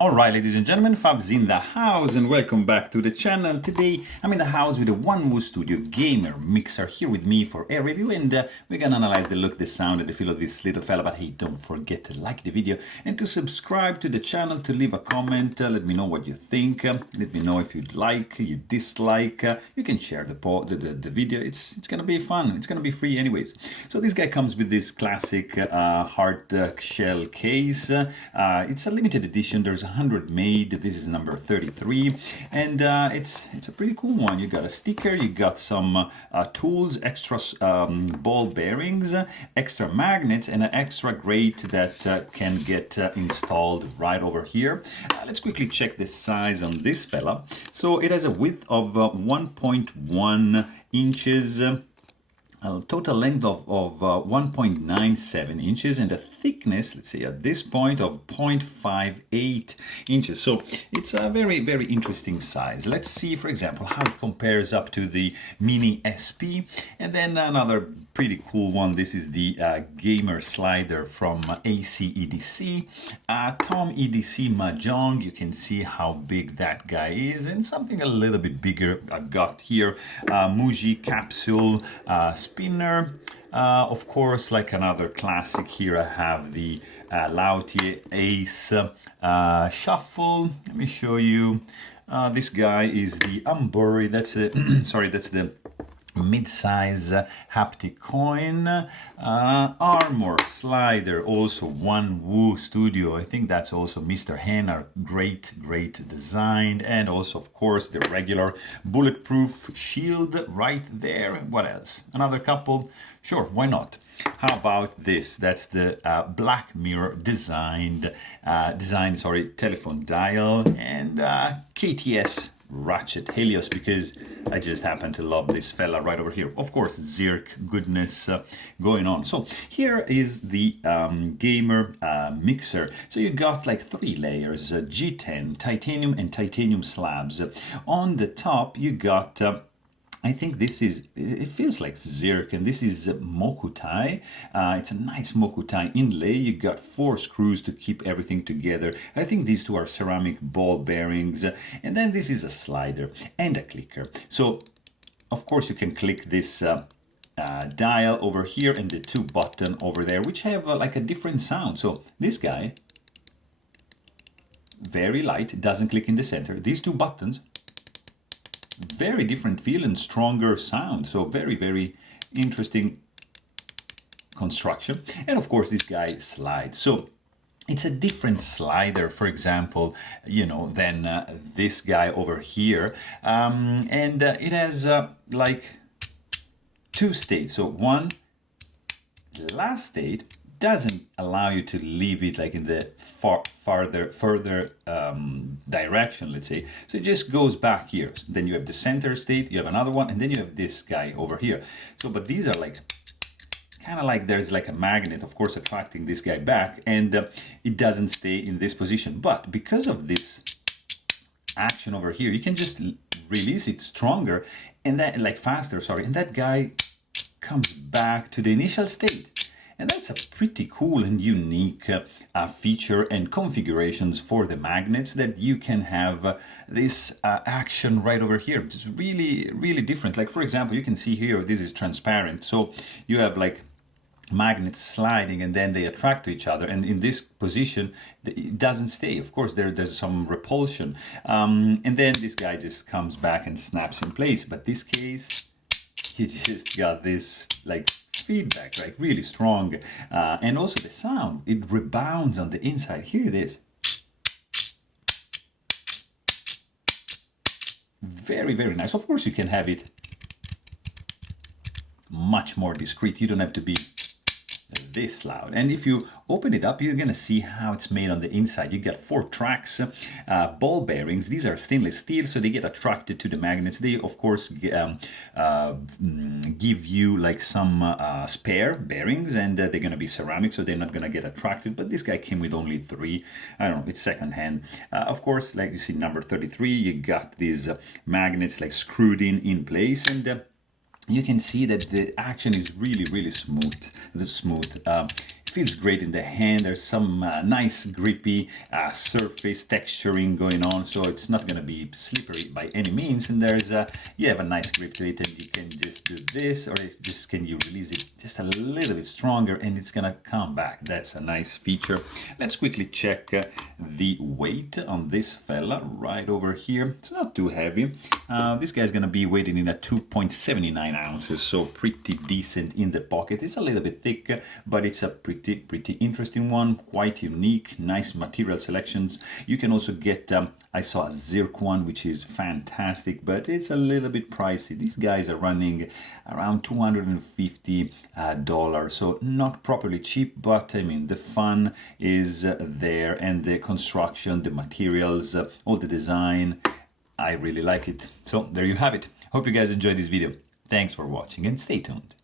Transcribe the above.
Alright, ladies and gentlemen, Fab's in the house and welcome back to the channel. Today I'm in the house with a OneWoo Studio Gamer Mixer here with me for a review, and we're gonna analyze the look, the sound, and the feel of this little fella. But hey, don't forget to like the video and to subscribe to the channel, to leave a comment. Let me know what you think. Let me know if you like, you dislike. You can share the video. It's gonna be fun. It's gonna be free anyways. So this guy comes with this classic hard shell case. It's a limited edition. There's 100 made. This is number 33, and it's a pretty cool one. You got a sticker, you got some tools, extra ball bearings, extra magnets, and an extra grate that can get installed right over here. Let's quickly check the size on this fella. So it has a width of 1.1 inches, a total length of 1.97 inches, and a thickness, let's say at this point, of 0.58 inches. So it's a very, very interesting size. Let's see, for example, how it compares up to the Mini SP. And then another pretty cool one. This is the Gamer Slider from AC/EDC. Tom EDC Mahjong. You can see how big that guy is, and something a little bit bigger I've got here. Muji Capsule Spinner. Of course, like another classic here, I have the Lautier Ace Shuffle. Let me show you. This guy is the Ambori. That's sorry, that's the mid-size haptic coin. Armor Slider, also OneWoo Studio. I think that's also Mr. Henner. Great design. And also, of course, the regular bulletproof shield right there. What else? Another couple? Sure, why not? How about this? That's the Black Mirror designed telephone dial, and KTS Ratchet Helios, because I just happen to love this fella right over here. Of course, Zirc goodness going on. So here is the gamer mixer. So you got like 3 layers, G10, titanium and titanium slabs. On the top you got I think this is, it feels like Zirc, and this is Mokutai. It's a nice Mokutai inlay. You got 4 screws to keep everything together. I think these 2 are ceramic ball bearings. And then this is a slider and a clicker. So, of course, you can click this dial over here and the 2 buttons over there, which have like a different sound. So this guy, very light, doesn't click in the center. These 2 buttons, very different feel and stronger sound. So very interesting construction. And of course this guy slides. So it's a different slider, for example, you know, than this guy over here. And it has like 2 states. So one, the last state doesn't allow you to leave it like in the further direction, let's say. So it just goes back here. Then you have the center state, you have another one, and then you have this guy over here. So, but these are like kind of like there's like a magnet, of course, attracting this guy back, and it doesn't stay in this position. But because of this action over here, you can just release it stronger and that, like faster, sorry, and that guy comes back to the initial state. And that's a pretty cool and unique feature and configurations for the magnets, that you can have this action right over here. It's really different. Like, for example, you can see here, this is transparent. So you have like magnets sliding and then they attract to each other, and in this position it doesn't stay. Of course there's some repulsion, and then this guy just comes back and snaps in place. But this case, you just got this like feedback, right? Really strong. And also the sound, it rebounds on the inside. Here it is. Very nice. Of course you can have it much more discreet. You don't have to be this loud. And if you open it up, you're gonna see how it's made on the inside. You got 4 tracks, ball bearings. These are stainless steel, so they get attracted to the magnets. They of course give you like some spare bearings, and they're gonna be ceramic, so they're not gonna get attracted. But this guy came with only 3. I don't know, it's secondhand. Of course, like you see number 33, you got these magnets like screwed in place, and you can see that the action is really smooth. feels great in the hand. There's some nice grippy surface texturing going on, so it's not going to be slippery by any means. And there's you have a nice grip to it, and you can just do this, or just can you release it just a little bit stronger, and it's gonna come back. That's a nice feature. Let's quickly check the weight on this fella right over here. It's not too heavy. This guy's gonna be weighted in at 2.79 ounces, so pretty decent in the pocket. It's a little bit thick, but it's a pretty interesting one, quite unique, nice material selections. You can also get I saw a Zircon, which is fantastic, but it's a little bit pricey. These guys are running around $250, so not properly cheap, but I mean, the fun is there, and the construction, the materials, all the design, I really like it. So there you have it. Hope you guys enjoyed this video. Thanks for watching, and stay tuned.